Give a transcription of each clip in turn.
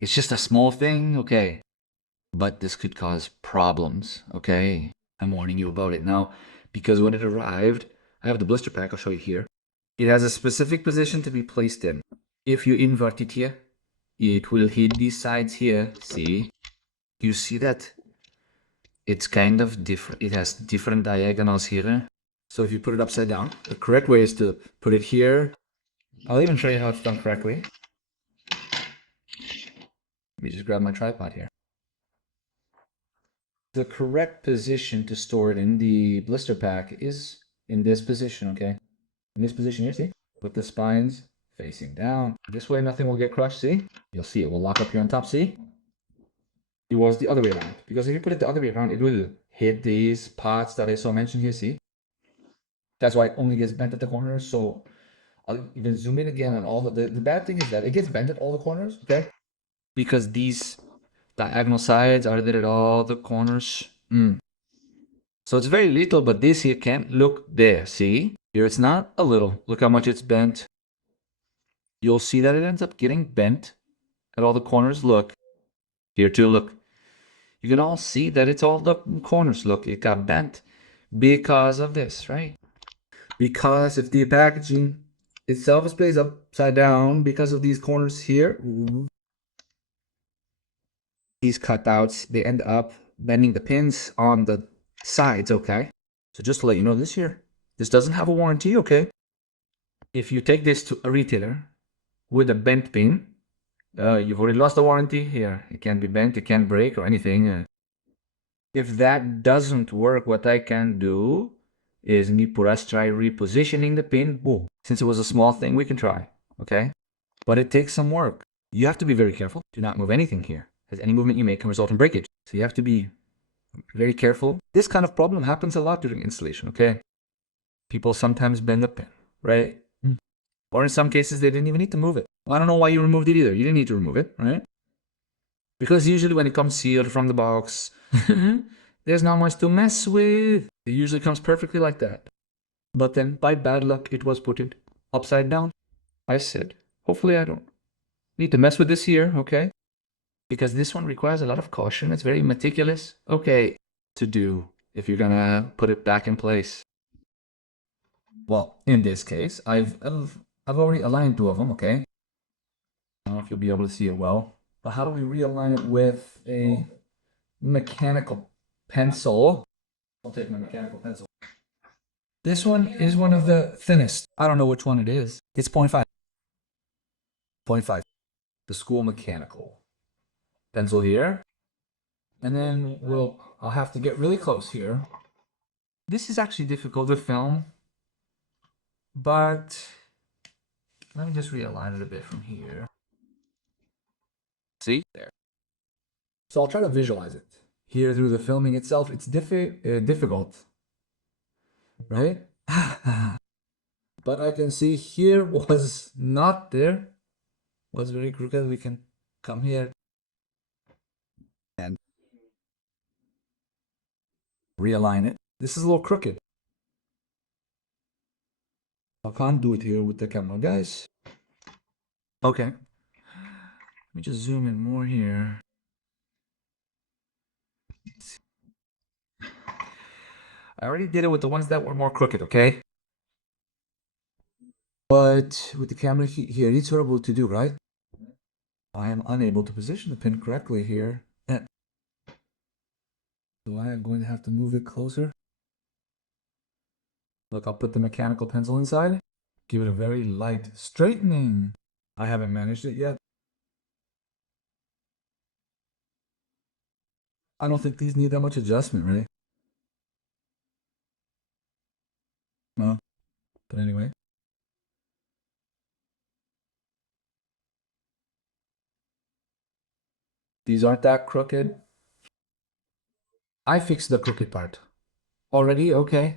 It's just a small thing, okay? But this could cause problems, okay? I'm warning you about it now because when it arrived, I have the blister pack, I'll show you here. It has a specific position to be placed in. If you invert it here, it will hit these sides here, see? You see that? It's kind of different. It has different diagonals here. So if you put it upside down, the correct way is to put it here. I'll even show you how it's done correctly. Let me just grab my tripod here. The correct position to store it in the blister pack is in this position, okay? In this position here, see? With the spines facing down. This way nothing will get crushed, see? You'll see it will lock up here on top, see? It was the other way around. Because if you put it the other way around, it will hit these parts that I saw mentioned here, see? That's why it only gets bent at the corners, so I'll even zoom in again on all the bad thing is that it gets bent at all the corners, okay? Because these diagonal sides are there at all the corners. So it's very little, but this here can't look there, see? Here it's not a little. Look how much it's bent. You'll see that it ends up getting bent at all the corners. Look. Here too, look. You can all see that it's all the corners. Look, it got bent because of this, right? Because if the packaging itself is placed upside down because of these corners here, these cutouts, they end up bending the pins on the sides, okay? So just to let you know, this doesn't have a warranty, okay? If you take this to a retailer with a bent pin, you've already lost the warranty here. It can't be bent, it can't break or anything. If that doesn't work, what I can do is for us try repositioning the pin. Boom. Since it was a small thing, we can try, okay? But it takes some work. You have to be very careful. Do not move anything here, as any movement you make can result in breakage. So you have to be very careful. This kind of problem happens a lot during installation, okay? People sometimes bend the pin, right? Or in some cases, they didn't even need to move it. Well, I don't know why you removed it either. You didn't need to remove it, right? Because usually when it comes sealed from the box, there's not much to mess with. It usually comes perfectly like that. But then, by bad luck, it was put it upside down. I said, hopefully I don't need to mess with this here, okay? Because this one requires a lot of caution. It's very meticulous, okay, to do if you're gonna put it back in place. Well, in this case, I've already aligned two of them, okay? I don't know if you'll be able to see it well. But how do we realign it with a mechanical pencil? I'll take my mechanical pencil. This one is one of the thinnest. I don't know which one it is. It's 0.5. 0.5. The school mechanical pencil here. And then I'll have to get really close here. This is actually difficult to film, but let me just realign it a bit from here. See? There. So I'll try to visualize it. Here through the filming itself, it's difficult, right? But I can see here was not there. Was very crooked. We can come here and realign it. This is a little crooked. I can't do it here with the camera, guys. Okay. Let me just zoom in more here. I already did it with the ones that were more crooked, okay? But with the camera here, it's horrible to do, right? I am unable to position the pin correctly here. So I am going to have to move it closer. Look, I'll put the mechanical pencil inside. Give it a very light straightening. I haven't managed it yet. I don't think these need that much adjustment, really. No. But anyway. These aren't that crooked. I fixed the crooked part. Already? Okay.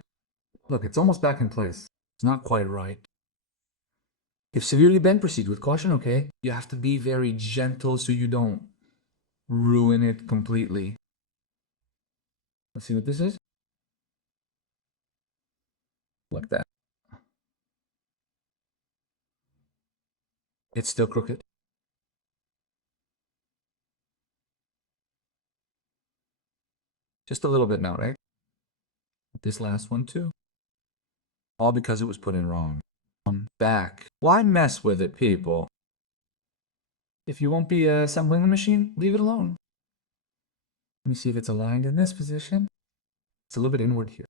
Look, it's almost back in place. It's not quite right. If severely bent, proceed with caution, okay? You have to be very gentle so you don't ruin it completely. Let's see what this is. Like that. It's still crooked. Just a little bit now, right? This last one too. All because it was put in wrong. Back. Why mess with it, people? If you won't be assembling the machine, leave it alone. Let me see if it's aligned in this position. It's a little bit inward here.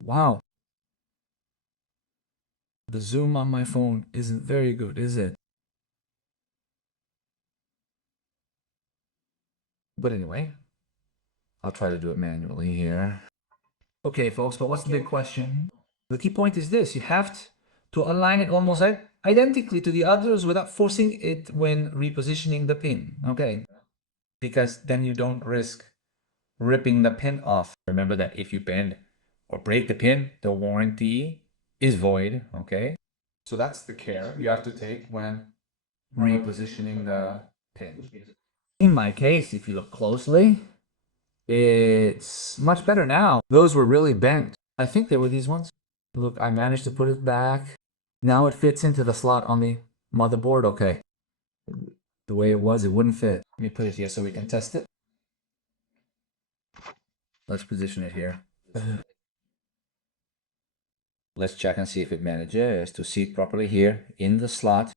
Wow. The zoom on my phone isn't very good, is it? But anyway, I'll try to do it manually here. Okay, folks, but what's the big question? The key point is this. You have to align it almost identically to the others without forcing it when repositioning the pin. Okay, because then you don't risk ripping the pin off. Remember that if you bend or break the pin, the warranty is void. Okay, so that's the care you have to take when repositioning the pin. In my case, if you look closely, it's much better now. Those were really bent. I think they were these ones. Look, I managed to put it back. Now it fits into the slot on the motherboard. Okay. The way it was, it wouldn't fit. Let me put it here so we can test it. Let's position it here. Let's check and see if it manages to seat properly here in the slot.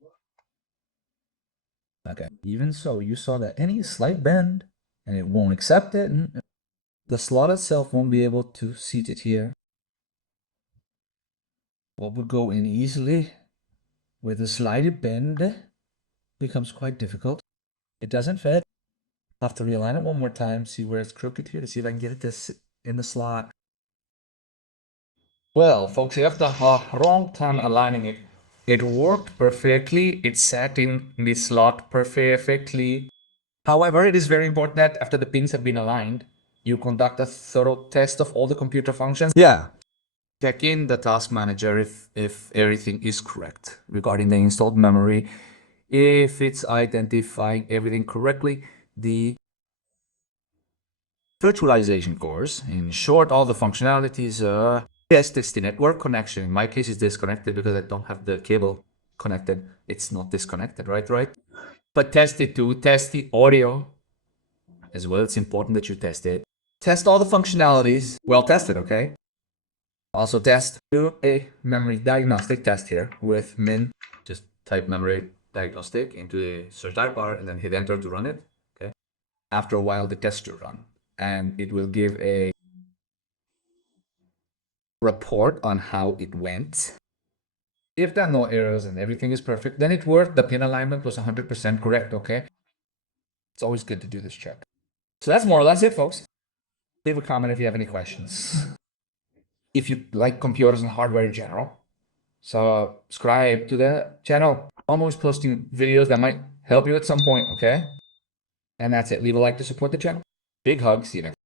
Okay. Even so, you saw that any slight bend and it won't accept it. The slot itself won't be able to seat it here. What would go in easily with a slight bend becomes quite difficult. It doesn't fit. I'll have to realign it one more time, see where it's crooked here to see if I can get it to sit in the slot. Well, folks, after a wrong time aligning it, it worked perfectly. It sat in the slot perfectly. However, it is very important that after the pins have been aligned, you conduct a thorough test of all the computer functions. Yeah. Check in the task manager if everything is correct regarding the installed memory. If it's identifying everything correctly, the virtualization course, in short, all the functionalities, yes, it's the network connection. In my case, it's disconnected because I don't have the cable connected. It's not disconnected, right? But test it too. Test the audio as well. It's important that you test it. Test all the functionalities. Well tested, okay? Also test, do a memory diagnostic test here with min. Just type memory diagnostic into the search bar and then hit enter to run it. Okay. After a while, the test will run and it will give a report on how it went. If there are no errors and everything is perfect, then it worked. The pin alignment was 100% correct. Okay. It's always good to do this check. So that's more or less it, folks. Leave a comment if you have any questions. If you like computers and hardware in general, subscribe to the channel. I'm always posting videos that might help you at some point, okay? And that's it. Leave a like to support the channel. Big hug. See you next time.